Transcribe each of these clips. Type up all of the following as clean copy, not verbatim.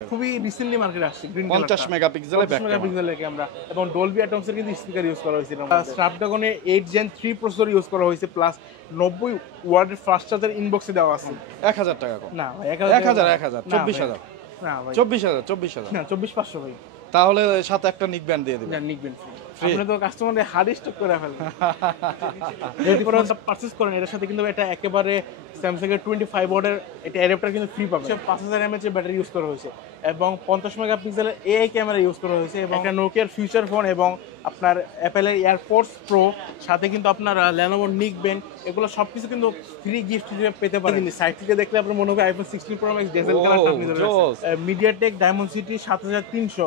খুবই রিসেন্টলি মার্কেটে আসছে গ্রিন 50 মেগাপিক্সেলের ব্যাক ক্যামেরা এবং ডলবি অ্যাটমসের কিন্তু স্পিকার ইউজ করা হয়েছে। স্ন্যাপড্রাগনে 8 Gen 3 প্রসেসর ইউজ করা হয়েছে, প্লাস 90 ওয়াটের ফাস্ট চার্জার ইনবক্সে দেওয়া আছে। 1000 টাকা কম না ভাই, 1000 24000 না ভাই, 24000 না 24500 ভাই। তাহলে সাথে একটা নিক ব্যান্ড দিয়ে দিবেন। না, নিকবেন ফ্রি। আপনি তো কাস্টমারদের হার্ড স্টক করে ফেলেন। যদি ফোনটা পারচেজ করেন এর সাথে কিন্তু এটা একেবারে স্যামসাং এর 25 ওয়াটের এটা অ্যাডাপ্টার কিন্তু ফ্রি পাবেন। 5000 mAh এর ব্যাটারি ইউজ করা হয়েছে এবং 50 মেগাপিক্সেলের এআই ক্যামেরা ইউজ করা হয়েছে এবং একটা নোকিয়ার ফিউচার ফোন এবং আপনার অ্যাপেলের এয়ারপডস প্রো, সাথে কিন্তু আপনার Lenovo নিকবেন, এগুলো সবকিছু কিন্তু ফ্রি গিফট হিসেবে পেতে পারেন। সাইট থেকে দেখলে আপনার মনে হবে আইফোন 16 প্রো ম্যাক্স ডিজেল কালারটা আপনি ধরে আছেন। মিডিয়াটেক ডায়মন্ডসিটি 7300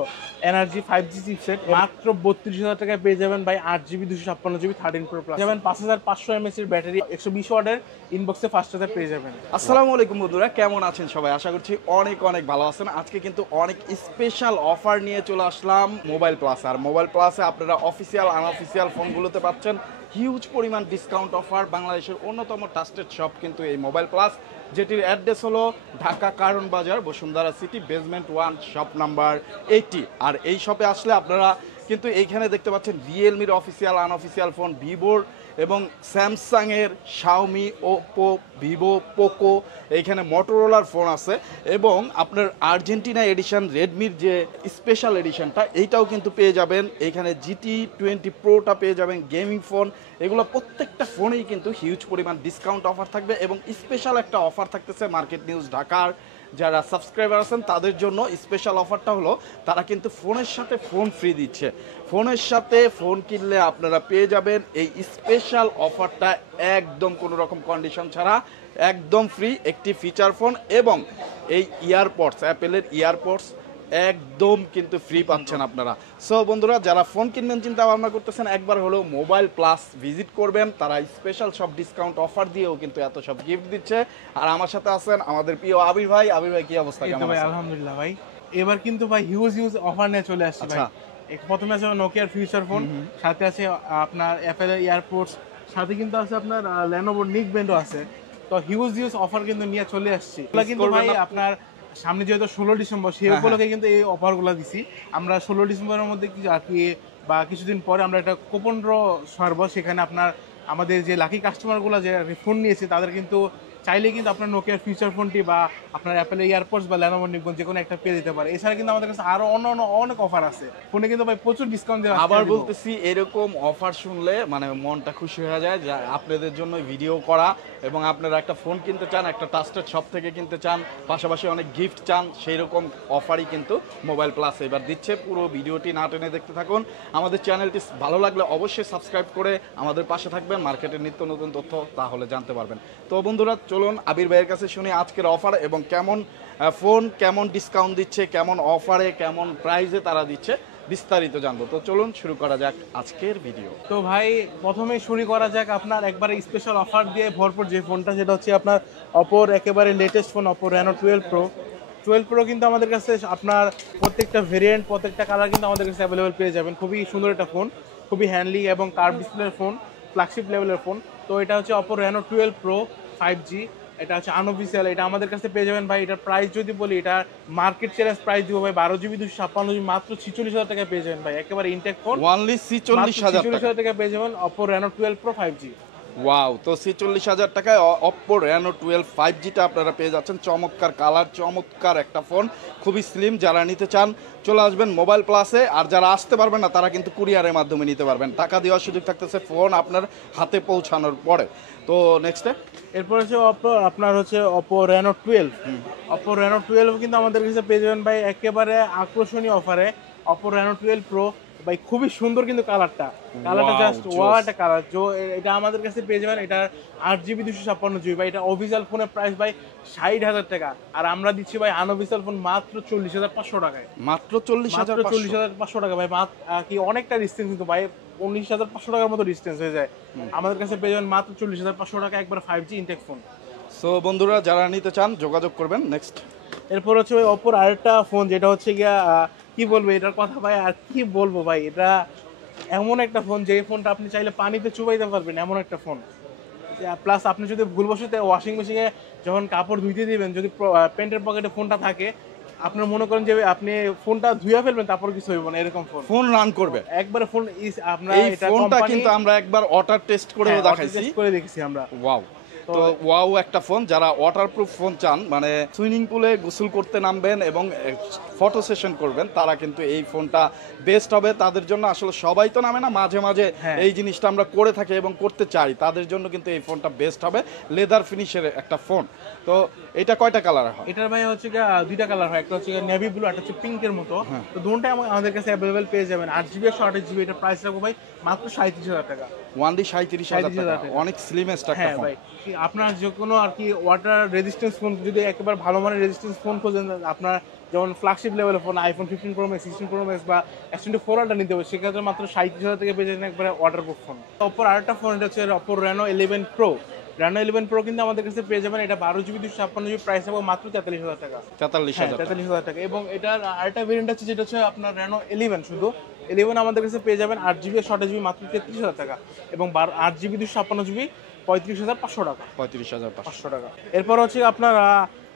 এনার্জি 5G চিপসেট মাত্র 32000 টাকায় পেয়ে যাবেন ভাই। 8GB 256GB 13 প্রো প্লাস যাবেন। 5500 mAh এর ব্যাটারি, 120 ওয়াটের ইনবক্সে ফাস্ট চার্জার পেয়ে যাবেন। আসসালামু আলাইকুম বন্ধুরা, কেমন আছেন সবাই? আশা করছি অনেক অনেক ভালো আছেন। আজকে কিন্তু অনেক স্পেশাল অফার নিয়ে চলে আসলাম মোবাইল প্লাস। আর মোবাইল প্লাসে আপনারা অফিসিয়াল আনঅফিসিয়াল ফোনগুলোতে পাচ্ছেন হিউজ পরিমাণ ডিসকাউন্ট অফার। বাংলাদেশের অন্যতম ট্রাস্টেড শপ কিন্তু এই মোবাইল প্লাস, যেটির অ্যাড্রেস হলো ঢাকা কারণ বাজার, Bashundhara city, basement 1, shop number 80। আর এই শপে আসলে আপনারা কিন্তু এইখানে দেখতে পাচ্ছেন রিয়েলমির অফিসিয়াল আনঅফিসিয়াল ফোন, ভিভোর এবং স্যামসাংয়ের, শাওমি, ওপো, ভিভো, পোকো, এইখানে মটোরোলার ফোন আছে এবং আপনার আর্জেন্টিনা এডিশন রেডমির যে স্পেশাল এডিশনটা এইটাও কিন্তু পেয়ে যাবেন। এইখানে GT20 প্রোটা পেয়ে যাবেন, গেমিং ফোন, এগুলো প্রত্যেকটা ফোনেই কিন্তু হিউজ পরিমাণ ডিসকাউন্ট অফার থাকবে এবং স্পেশাল একটা অফার থাকতেছে মার্কেট নিউজ ঢাকার যারা সাবস্ক্রাইবার আছেন তাদের জন্য। স্পেশাল অফারটা হলো তারা কিন্তু ফোনের সাথে ফোন ফ্রি দিচ্ছে। ফোনের সাথে ফোন কিনলে আপনারা পেয়ে যাবেন এই স্পেশাল অফারটা একদম কোনো রকম কন্ডিশন ছাড়া, একদম ফ্রি একটি ফিচার ফোন এবং এই ইয়ারপডস, অ্যাপেলের ইয়ারপডস একদম কিন্তু ফ্রি পাচ্ছেন আপনারা। সো বন্ধুরা, যারা ফোন কিনবেন চিন্তা ভাবনা করতেছেন একবার হলেও মোবাইল প্লাস ভিজিট করবেন। তারা স্পেশাল সব ডিসকাউন্ট অফার দিয়েও কিন্তু এত সব গিফট দিচ্ছে। আর আমার সাথে আছেন আমাদের প্রিয় আবির ভাই। আবির ভাই, কি অবস্থা? কেমন ভাই আছেন? আলহামদুলিল্লাহ ভাই। এবার কিন্তু ভাই হিউজ অফার নিয়ে চলে আসছে ভাই। প্রথমে আছে নোকিয়ার ফিউচার ফোন, সাথে আছে আপনার অ্যাপেলের এয়ারপডস, সাথে কিন্তু আছে আপনার Lenovo নিকবেন্ডও আছে। তো হিউজ অফার কিন্তু নিয়ে চলে আসছে। এগুলো কিন্তু ভাই আপনার সামনে যেহেতু 16 ডিসেম্বর, সেই উপলক্ষে কিন্তু এই অফারগুলো দিছি আমরা। 16 ডিসেম্বরের মধ্যে কি আর কি বা কিছুদিন পরে আমরা একটা কুপন ড্র ছাড়বো। সেখানে আপনার আমাদের যে লাকি কাস্টমারগুলো যে ফোন নিয়েছে তাদের কিন্তু চাইলে কিন্তু আপনার নোকিয়ার ফিউচার ফোনটি বা আপনার অ্যাপেলের এয়ারপডস বা Lenovo নিকবেন যে কোনো একটা পেয়ে দিতে পারে। এছাড়া কিন্তু আমাদের কাছে আরো অন্য অনেক অফার আছে। ফোনে কিন্তু ভাই প্রচুর ডিসকাউন্ট দেওয়া। আবার বলতেছি, এরকম অফার শুনলে মানে মনটা খুশি হয়ে যায় যে আপনাদের জন্য ভিডিও করা এবং আপনারা একটা ফোন কিনতে চান, একটা ট্রাস্টেড শপ থেকে কিনতে চান, পাশাপাশি অনেক গিফট চান, সেই রকম অফারই কিন্তু মোবাইল প্লাস এবার দিচ্ছে। পুরো ভিডিওটি না টেনে দেখতে থাকুন। আমাদের চ্যানেলটি ভালো লাগলে অবশ্যই সাবস্ক্রাইব করে আমাদের পাশে থাকবেন, মার্কেটের নিত্য নতুন তথ্য তাহলে জানতে পারবেন। তো বন্ধুরা, চলুন আবির ভাইয়ের কাছে শুনি আজকের অফার এবং কেমন ফোন, কেমন ডিসকাউন্ট দিচ্ছে, কেমন অফারে, কেমন প্রাইসে তারা দিচ্ছে, বিস্তারিত জানবো। তো চলুন শুরু করা যাক আজকের ভিডিও। তো ভাই প্রথমে শুরু করা যাক আপনার একবারে স্পেশাল অফার দিয়ে ভরপুর যে ফোনটা, সেটা হচ্ছে আপনার অপোর একেবারে latest phone, Oppo Reno 12 Pro। 12 Pro কিন্তু আমাদের কাছে আপনার প্রত্যেকটা ভেরিয়েন্ট, প্রত্যেকটা কালার কিন্তু আমাদের কাছে অ্যাভেলেবেল পেয়ে যাবেন। খুবই সুন্দর একটা ফোন, খুবই হ্যান্ডলি এবং কার্ভ ডিসপ্লের ফোন, ফ্ল্যাগশিপ লেভেলের ফোন। তো এটা হচ্ছে অপো Reno 12 Pro 5G, এটা হচ্ছে আনঅফিসিয়াল। এটা আমাদের কাছে পেয়ে যাবেন ভাই। এটার প্রাইস যদি বলি, এটা মার্কেট চ্যালেঞ্জ প্রাইস দিব ভাই 12GB 256GB মাত্র 46,000 টাকায় পেয়ে যাবেন ভাই। একেবারে ইনটেক ফোন, ওনলি 46,000 টাকা পেয়ে যাবেন Oppo Reno 12 Pro 5G। Wow! তো 46,000 টাকায় অপো Reno 12 5Gটা আপনারা পেয়ে যাচ্ছেন। চমৎকার কালার, চমৎকার একটা ফোন, খুবই স্লিম। যারা নিতে চান চলে আসবেন মোবাইল প্লাসে। আর যারা আসতে পারবেন না তারা কিন্তু কুরিয়ারের মাধ্যমে নিতে পারবেন। টাকা দেওয়ার সুযোগ থাকতেছে ফোন আপনার হাতে পৌঁছানোর পরে। তো নেক্সটে এরপর হচ্ছে আপনার হচ্ছে অপো Reno 12। অপো Reno 12 কিন্তু আমাদের কাছে পেয়ে যাবেন ভাই একেবারে আকর্ষণীয় অফারে। অপো Reno 12 Pro ভাই খুবই সুন্দর কিন্তু কালারটা জাস্ট ওয়াও একটা কালার। এটা আমাদের কাছে পেয়ে যাবেন। এটা 8GB 256GB ভাই। এটা অফিসিয়াল ফোনের প্রাইস ভাই 60,000 টাকা, আর আমরা দিচ্ছি ভাই আনঅফিসিয়াল ফোন মাত্র 40,500 টাকায়। মাত্র 40,500 টাকা ভাই। কি অনেকটা ডিস্টেন্স কিন্তু ভাই, 19,500 টাকার মতো ডিস্টেন্স হয়ে যায়। আমাদের কাছে পেয়ে যাবেন মাত্র 40,500 টাকা একবার 5G ইনটেক ফোন। সো বন্ধুরা, যারা নিতে চান যোগাযোগ করবেন। নেক্সট এরপর হচ্ছে ভাই অপোর আরেকটা ফোন, যেটা হচ্ছে গিয়া কি বলবো এটার কথা ভাই, আর কি বলবো ভাই। এটা এমন একটা ফোন যে ফোনটা আপনি চাইলে পানিতে চুবাইতে পারবেন, এমন একটা ফোন। প্লাস আপনি যদি ভুলবশত ওয়াশিং মেশিনে যখন কাপড় ধুইতে দিবেন, যদি প্যান্টের পকেটে ফোনটা থাকে, আপনার মনে করেন যে আপনি ফোনটা ধুইয়া ফেলবেন তারপর কিছু হইব না, এরকম ফোন ফোন রান করবে। একবারে ফোন আপনার এই এটা ফোনটা কোম্পানি কিন্তু আমরা একবার ওয়াটার টেস্ট করেও দেখাইছি, করে দেখেছি আমরা। ওয়াও। তো ওয়াও একটা ফোন, যারা ওয়াটারপ্রুফ ফোন চান, মানে সুইমিং পুলে গোসল করতে নামবেন এবং ফটো সেশন করবেন, তারা কিন্তু এই ফোনটা বেস্ট হবে তাদের জন্য। আসলে সবাই তো নামে না, মাঝে মাঝে এই জিনিসটা আমরা করে থাকি এবং করতে চাই, তাদের জন্য কিন্তু এই ফোনটা বেস্ট হবে। লেদার ফিনিশের একটা ফোন। তো এটা কয়টা কালার হয়? এটার ভাই হচ্ছে দুইটা কালার হয়, একটা হচ্ছে নেভি ব্লু, একটা হচ্ছে পিঙ্কের মতো। তো দুটোটাই আমাদের কাছে অ্যাভেলেবেল পেয়ে যাবেন। 8GB 128GB, এটা প্রাইস রাখবো ভাই মাত্র 37,000 টাকা। ওয়ানলি 37,000 টাকা, অনেক স্লিমেস্ট একটা হ্যাঁ ফোন। ভাই, আপনার যে কোনো আর কি ওয়াটার রেজিস্ট্যান্স ফোন, যদি একেবারে ভালো মানের রেজিস্ট্যান্স ফোন খোঁজেন, আপনার যেমন ফ্ল্যাগশিপ লেভেলের phone iPhone 15 pro max, 16 pro max বা S24 আলট্রা নিতে হবে, সেক্ষেত্রে মাত্র 37,000 থেকে পেয়ে যাবেন একবারে ওয়াটারপ্রুফ ফোন। অপর আরেকটা ফোন, এটা হচ্ছে অপর Reno 11 Pro। Reno 11 Pro কিন্তু আমাদের কাছে পেয়ে যাবেন, এটা 12GB 256GB, প্রাইস হবে মাত্র 43,000 টাকা। 43,000 টাকা। এবং এটার আরেকটা ভেরিয়েন্ট আছে যেটা হচ্ছে আপনার Reno 11, শুধু 11 আমাদের কাছে পেয়ে যাবেন 8GB 128GB মাত্র 33,000 টাকা, এবং 8GB 256GB 35,500 টাকা। 35,500 টাকা। এরপর হচ্ছে আপনার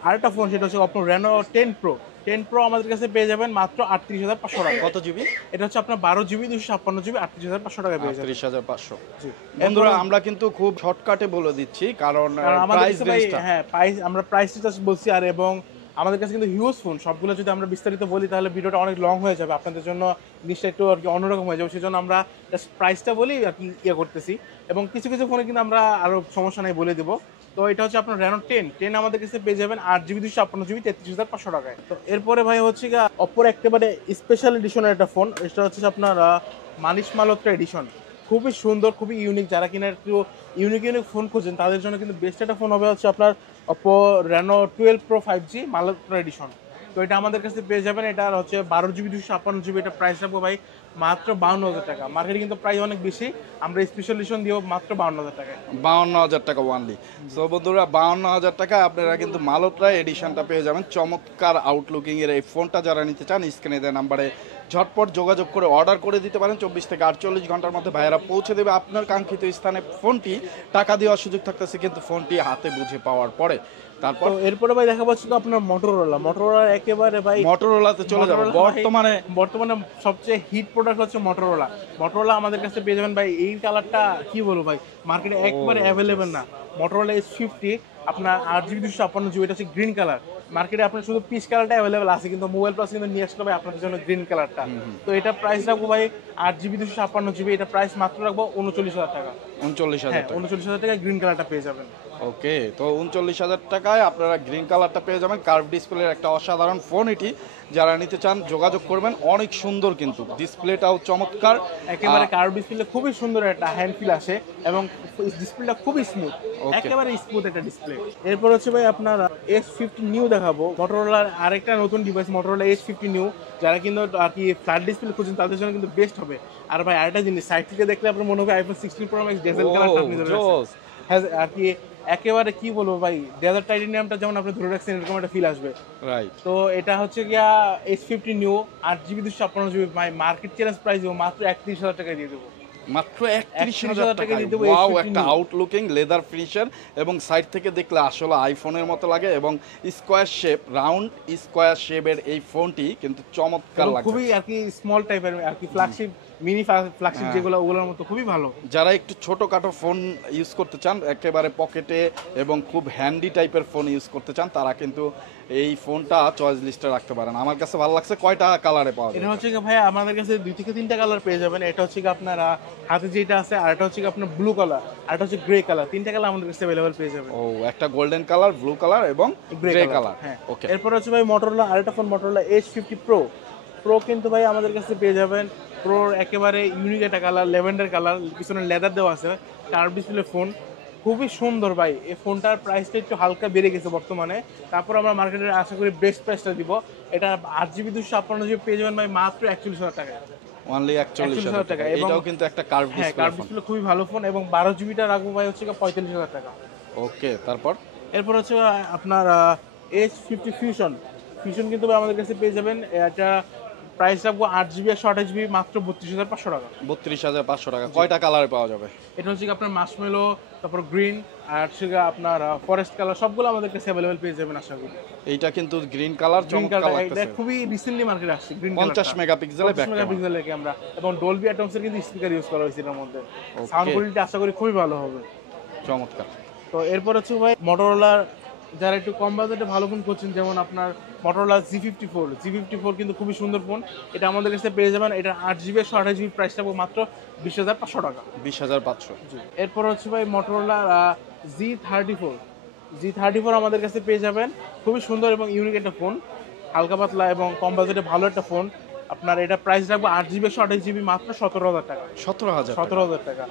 আরেকটা ফোন, সেটা হচ্ছে আপনার Reno 10 Pro। 10 Pro আমাদের কাছে পেয়ে যাবেন মাত্র 38,500 টাকা। কত জিবি? এটা হচ্ছে আপনার 12GB 256GB 38,500 টাকা পেয়ে যাবেন। 38,500। বন্ধুরা আমরা কিন্তু খুব শর্টকাটে বলে দিচ্ছি, কারণ প্রাইস রেঞ্জটা, হ্যাঁ প্রাইস, আমরা প্রাইসটা বলছি। আর এবং আমাদের কাছে কিন্তু হিউজ ফোন, সবগুলো যদি আমরা বিস্তারিত বলি তাহলে ভিডিওটা অনেক লং হয়ে যাবে, আপনাদের জন্য জিনিসটা একটু আর কি অন্যরকম হয়ে যাবে, সেজন্য আমরা জাস্ট প্রাইসটা বলি আর কি করতেছি। এবং কিছু কিছু ফোনে কিন্তু আমরা আরো সমস্যা নাই বলে দেবো। তো এটা হচ্ছে আপনার Reno 10 আমাদের কাছে পেয়ে যাবেন 8GB 256GB 33,500 টাকায়। তো এরপরে ভাই হচ্ছে অপর একেবারে স্পেশাল এডিশনের একটা ফোন, এটা হচ্ছে আপনার মানিশ মালহোত্রা এডিশন। খুবই সুন্দর, খুবই ইউনিক। যারা কিনা একটু ইউনিক ফোন খুঁজেন তাদের জন্য কিন্তু বেস্ট একটা ফোন হবে হচ্ছে আপনার Oppo Reno 12 Pro 5G Malhotra edition. তো এটা আমাদের কাছে পেয়ে যাবেন, এটা হচ্ছে 12GB 256GB, এটা প্রাইস রাখবো ভাই মাত্র 52,000 টাকা। মার্কেটে কিন্তু প্রাইস অনেক বেশি, আমরা স্পেশাল এডিশন দিব মাত্র 52,000 টাকায়। 52,000 টাকা ওয়ানলি। সো বন্ধুরা 52,000 টাকা আপনারা কিন্তু মালহোত্রা এডিশনটা পেয়ে যাবেন। চমৎকার আউটলুকিং এর এই ফোনটা যারা নিতে চান, স্ক্রিনে দেওয়া নাম্বারে ঝটপট যোগাযোগ করে অর্ডার করে দিতে পারেন। 24 থেকে 48 ঘন্টার মধ্যে ভাইয়েরা পৌঁছে দেবে আপনার কাঙ্ক্ষিত স্থানে ফোনটি। টাকা দেওয়ার সুযোগ থাকতেছে কিন্তু ফোনটি হাতে বুঝে পাওয়ার পরে। তারপর এরপরে ভাই দেখা পাচ্ছি আপনার মোটরোলা একেবারে ভাই মোটরোলাতে চলে যাবো। বর্তমানে সবচেয়ে হিট প্রোডাক্ট হচ্ছে মোটরোলা আমাদের কাছে পেয়ে যাবেন ভাই। এই কালারটা কি বলবো ভাই, মার্কেটে একবারে অ্যাভেলেবেল না। মোটরোলা S50 আপনার 8GB 256GB, এটা হচ্ছে গ্রিন কালার। মার্কেটে আপনার শুধু পিচ কালারটা অ্যাভেলেবেল আছে, কিন্তু মোবাইল প্লাস কিন্তু নিয়ে আসলে ভাই আপনাদের জন্য গ্রিন কালারটা। তো এটা প্রাইস রাখবো ভাই 8GB 256GB, এটা প্রাইস মাত্র রাখবো 39,000 টাকা। 39,000 টাকায় গ্রিন কালারটা পেয়ে যাবেন। ওকে, তো 39,000 টাকায় আপনারা গ্রিন কালারটা পেয়ে যাবেন। কার্ভ ডিসপ্লের একটা অসাধারণ ফোন এটি। যারা নিতে চান যোগাযোগ করবেন। অনেক সুন্দর, কিন্তু ডিসপ্লেটাও চমৎকার, একেবারে কার্ভ ডিসপ্লে, খুবই সুন্দর একটা হ্যান্ড ফিল আসে এবং ডিসপ্লেটা খুবই স্মুথ, একেবারে স্মুথ একটা ডিসপ্লে। এরপর হচ্ছে ভাই আপনার S50 নিউ দেখাবো, মোটরোলার আরেকটা নতুন ডিভাইস, মোটরোলা S50 নিউ। যারা কিন্তু আর কি ফ্ল্যাট ডিসপ্লে খুঁজছেন তাদের জন্য কিন্তু বেস্ট হবে। আর ভাই আরেকটা জিনিস, সাইড থেকে দেখলে আপনার মনে হবে আইফোন 16 প্রো ম্যাক্স ডেজেল কালারটা আপনি ধরে রাখছেন। হ্যাঁ আর কি একেবারে কি বলবো ভাই, ডেজার্ট টাইটেনিয়ামটা যেমন আপনি ধরে রাখছেন এরকম একটা ফিল আসবে। রাইট। তো এটা হচ্ছে S50 নিউ 8GB 256GB, ভাই মার্কেট চ্যালেঞ্জ প্রাইস মাত্র 31,000 টাকায় দিয়ে দেবো। মাত্র 31,000 টাকা দিয়ে দেবো। ওয়াও, একটা আউটলুকিং লেদার ফিনিশার, এবং সাইড থেকে দেখলে আসলে আইফোনের মতো লাগে, এবং স্কোয়ার শেপ, রাউন্ড স্কোয়ার শেপের এই ফোনটি কিন্তু চমৎকার লাগে। খুবই আর কি স্মল টাইপের আর কি ফ্ল্যাগশিপ, মিনি ফ্ল্যাগশিপ যেগুলো, ওগুলোর মতো খুবই ভালো। যারা একটু ছোটখাটো ফোন ইউজ করতে চান, একেবারে পকেটে এবং খুব হ্যান্ডি টাইপের ফোন ইউজ করতে চান, তারা কিন্তু এই ফোনটা চয়েস লিস্টে রাখতে পারেন। আমার কাছে ভালো লাগছে। কয়টা কালারে পাওয়া যায়? এটা হচ্ছে ভাই আমাদের কাছে 2 থেকে 3টা কালার পেয়ে যাবেন। এটা হচ্ছে আপনার হাতে যেটা আছে, আর এটা হচ্ছে আপনার ব্লু কালার, আর এটা হচ্ছে গ্রে কালার। 3টা কালার আমাদের কাছে अवेलेबल পেয়ে যাবেন। ও, একটা গোল্ডেন কালার, ব্লু কালার এবং গ্রে কালার। হ্যাঁ, ওকে। এরপর হচ্ছে ভাই মোটরোলা আরেকটা ফোন, মোটরোলা S50 Pro কিন্তু ভাই আমাদের কাছে পেয়ে যাবেন। প্রোর একেবারে ইউনিক একটা কালার, ল্যাভেন্ডার কালার, পিছনে লেদার দেওয়া আছে, কার্ভ ডিসপ্লে ফোন, খুবই সুন্দর ভাই। এই ফোনটার প্রাইসটা একটু হালকা বেড়ে গেছে বর্তমানে, তারপর আমরা মার্কেটে আশা করি বেস্ট প্রাইসটা দিব। এটা 8GB 256GB পেয়ে যাবেন ভাই মাত্র 41,000 টাকায়। অনলি 41,000 টাকা। এটাও কিন্তু একটা কার্ভ ডিসপ্লে। কার্ভ ডিসপ্লে খুবই ভালো ফোন, এবং 12GBটা রাখবো ভাই হচ্ছে 45,000 টাকা। ওকে, তারপর হচ্ছে আপনার S50 ফিউশন কিন্তু ভাই আমাদের কাছে পেয়ে যাবেন। এটা প্রাইস রাখবো 8 জিবি 128 জিবি মাত্র 32,500 টাকা। 32,500 টাকা। কয়টা কালারে পাওয়া যাবে? এটা হচ্ছে কি আপনার মার্শমেলো, তারপর গ্রিন, আর হচ্ছে গিয়ে আপনার ফরেস্ট কালার, সবগুলো আমাদের কাছে অ্যাভেলেবল পেয়ে যাবেন আশা করি। এইটা কিন্তু গ্রিন কালার, গ্রিন চমৎকার কালার লাগতেছে। এটা খুবই রিসেন্টলি মার্কেটে আসছে। গ্রিন 50 মেগাপিক্সেলের ব্যাক 50 মেগাপিক্সেলের ক্যামেরা এবং ডলবি অ্যাটমসের কিন্তু স্পিকার ইউজ করা হয়েছে এর মধ্যে। সাউন্ড কোয়ালিটি আশা করি খুবই ভালো হবে। চমৎকার। তো এরপর হচ্ছে ভাই মোটরোলার, যারা একটু কম বাজেটে ভালো ফোন করছেন, যেমন আপনার মোটরোলা জি54 কিন্তু খুবই সুন্দর ফোন। এটা আমাদের কাছে পেয়ে যাবেন। এটা 8 জিবি 128 জিবি প্রাইস থাকবে মাত্র 20,500 টাকা। 20,500। এরপর হচ্ছে ভাই মোটরোলা জি34 আমাদের কাছে পেয়ে যাবেন। খুবই সুন্দর এবং ইউনিক একটা ফোন, হালকা পাতলা এবং কম বাজেটে ভালো একটা ফোন। আপনার এটা প্রাইস রাখবো 8 জিবি 128 জিবি মাত্র 17,000 টাকা। 17,000 টাকা।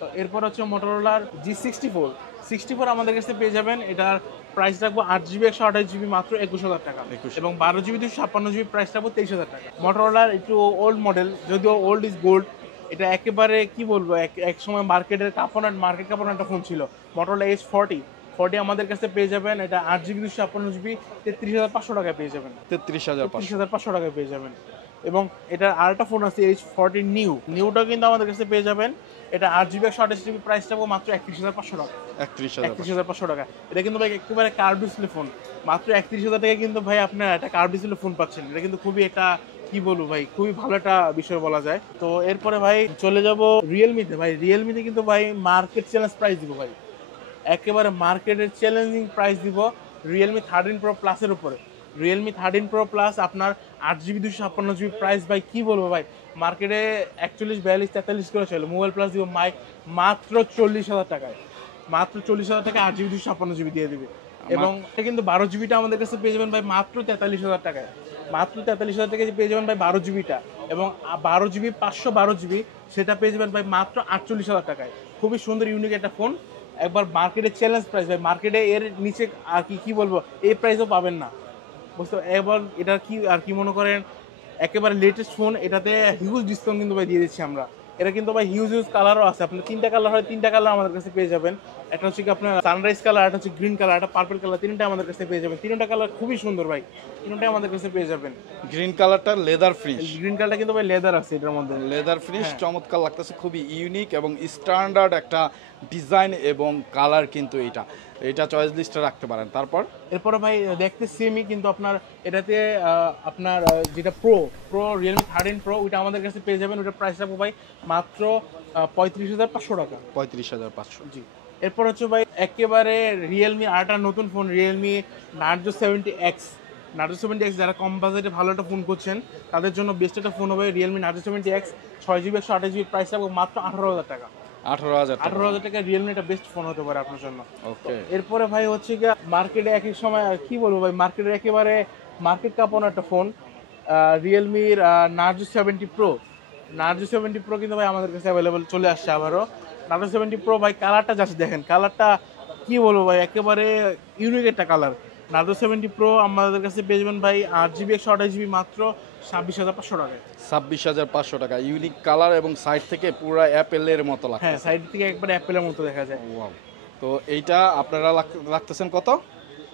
তো এরপর হচ্ছে মোটরোলার জি64 আমাদের কাছে পেয়ে যাবেন। এটার প্রাইস রাখবো 8 জিবি 128 জিবি মাত্র 21,000 টাকা। এবং 12 জিবি 256 জিবি প্রাইস রাখবো 23,000 টাকা। মোটরোলার একটু ওল্ড মডেল, যদিও ওল্ড ইজ গোল্ড। এটা একেবারে কি বলবো, এক সময় মার্কেট কাঁপানো একটা ফোন ছিল। মোটরোলা H40 আমাদের কাছে পেয়ে যাবেন। এটা 8 জিবি 256 জিবি 33,500 টাকায় পেয়ে যাবেন। 33,500 টাকায় পেয়ে যাবেন। এবং এটার আরেকটা ফোন আছে H40 নিউটা কিন্তু আমাদের কাছে পেয়ে যাবেন। এটা 8 জিবি 128 জিবি প্রাইস থাকবে মাত্র 31,500 টাকা। 31,500 টাকা। এটা কিন্তু ভাই একেবারে কার্ভ ডিসপ্লে ফোন। মাত্র 31,000 টাকায় কিন্তু ভাই আপনার একটা কার্ভ ডিসপ্লে ফোন পাচ্ছেন। এটা কিন্তু খুবই একটা কি বলবো ভাই, খুবই ভালো একটা বিষয় বলা যায়। তো এরপরে ভাই চলে যাব রিয়েলমিতে কিন্তু ভাই মার্কেট চ্যালেঞ্জ প্রাইস দিব ভাই, একেবারে মার্কেটের চ্যালেঞ্জিং প্রাইস দিব রিয়েলমি 13 প্রো প্লাসের উপরে। রিয়েলমি 13 প্রো প্লাস আপনার 8 জিবি 256 জিবি প্রাইস ভাই কি বলবো ভাই, মার্কেটে 41, 42, 43 করে চলে। মোবাইল প্লাস দিব মাত্র 40,000 টাকায়। মাত্র 40,000 টাকায় 8 জিবি 256 জিবি দিয়ে দিবে। এবং এটা কিন্তু 12 জিবিটা আমাদের কাছে পেয়ে যাবেন ভাই মাত্র 43,000 টাকায়। মাত্র 43,000 টাকায় পেয়ে যাবেন ভাই 12 জিবিটা। এবং 12 জিবি 512 জিবি সেটা পেয়ে যাবেন ভাই মাত্র 48,000 টাকায়। খুবই সুন্দর ইউনিক একটা ফোন। একবার মার্কেটের চ্যালেঞ্জ প্রাইস ভাই, মার্কেটে এর নিচে আর কি বলবো, এই প্রাইসও পাবেন না বুঝতে। এবার এটা কি মনে করেন, একেবারে লেটেস্ট ফোন, এটাতে হিউজ ডিসকাউন্ট কিন্তু ভাই দিয়ে দিচ্ছি আমরা। এটা কিন্তু ভাই হিউজ কালারও আছে। আপনার 3টা কালার হয়, 3টা কালার আমাদের কাছে পেয়ে যাবেন। একটা হচ্ছে কি আপনার সানরাইজ কালার, একটা হচ্ছে গ্রিন কালার, একটা পার্পল কালার, 3টা আমাদের কাছে পেয়ে যাবেন। 3টা কালার খুবই সুন্দর ভাই, 3টাই আমাদের কাছে পেয়ে যাবেন। গ্রিন কালারটা লেদার ফিনিশ, গ্রিন কালারটা কিন্তু ভাই লেদার আছে এটার মধ্যে, লেদার ফিনিশ চমৎকার লাগতেছে। খুবই ইউনিক এবং স্ট্যান্ডার্ড একটা ডিজাইন এবং কালার কিন্তু এটা চয়েস লিস্টে রাখতে পারেন। তারপর এরপরে ভাই দেখতে সেমই, কিন্তু আপনার এটাতে আপনার যেটা প্রো রিয়েলমি 13 প্রো ওইটা আমাদের কাছে পেয়ে যাবেন। ওইটার প্রাইস রাখবো ভাই মাত্র 35,500 টাকা। 35,500। জি। এরপর হচ্ছে ভাই একেবারে রিয়েলমি আরেকটা নতুন ফোন, রিয়েলমি নার্জো 70X যারা কম বাজেটে ভালো একটা ফোন করছেন তাদের জন্য বেস্ট একটা ফোন হবে Realme Narzo 70X। 6 GB 128 GB price রাখবো মাত্র 18,000 টাকা। 18,000 টাকা রিয়েলমি একটা বেস্ট ফোন হতে পারে আপনার জন্য। ওকে। এরপরে ভাই হচ্ছে গিয়ে মার্কেটে এক সময় কি বলবো ভাই, মার্কেটের একেবারে মার্কেট কাঁপানো একটা ফোন, রিয়েলমির নার্জো 70 প্রো কিন্তু ভাই আমাদের কাছে অ্যাভেলেবল চলে আসছে আবারও। নার্জো 70 প্রো ভাই কালারটা জাস্ট দেখেন, কালারটা কি বলবো ভাই, একেবারে ইউনিক একটা কালার। নার্জো 70 প্রো আমাদের কাছে পেয়ে যাবেন ভাই 8 জিবি 128 জিবি মাত্র 26,500 টাকায়। 26,500 টাকা। ইউনিক কালার এবং সাইড থেকে পুরো অ্যাপেলের মতো লাগে। হ্যাঁ, সাইড থেকে একবার অ্যাপেলের মতো দেখা যায়। ওয়াও। তো এইটা আপনারা রাখতেছেন কত?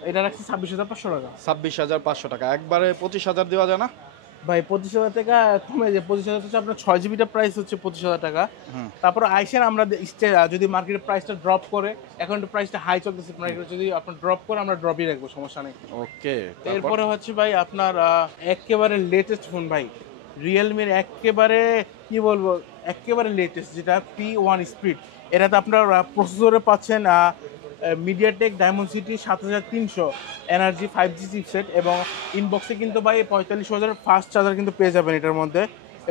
এটা রাখছি 26,500 টাকা। 26,500 টাকা। একবারে 25,000 দেওয়া যায় না ভাই? 25,000 টাকা কমে যায়। 25,000 হচ্ছে আপনার 6 জিবিটা প্রাইস হচ্ছে 25,000 টাকা। তারপর আইসেন আমরা যদি মার্কেটের প্রাইসটা ড্রপ করে, এখন তো প্রাইসটা হাই চলতেছে, মার্কেটে যদি আপনার ড্রপ করে আমরা ড্রপই রাখবো, সমস্যা নেই। ওকে। এরপরে হচ্ছে ভাই আপনার একেবারে লেটেস্ট ফোন ভাই, রিয়েলমির একেবারে কি বলবো, একেবারে লেটেস্ট যেটা P1 স্পিড। এটাতে আপনার প্রসেসরে পাচ্ছেন মিডিয়াটেক ডায়মন্ডসিটি 7300 এনার্জি 5G চিপসেট। এবং ইনবক্সে কিন্তু ভাই 45,000 ফাস্ট চার্জার কিন্তু পেয়ে যাবেন এটার মধ্যে।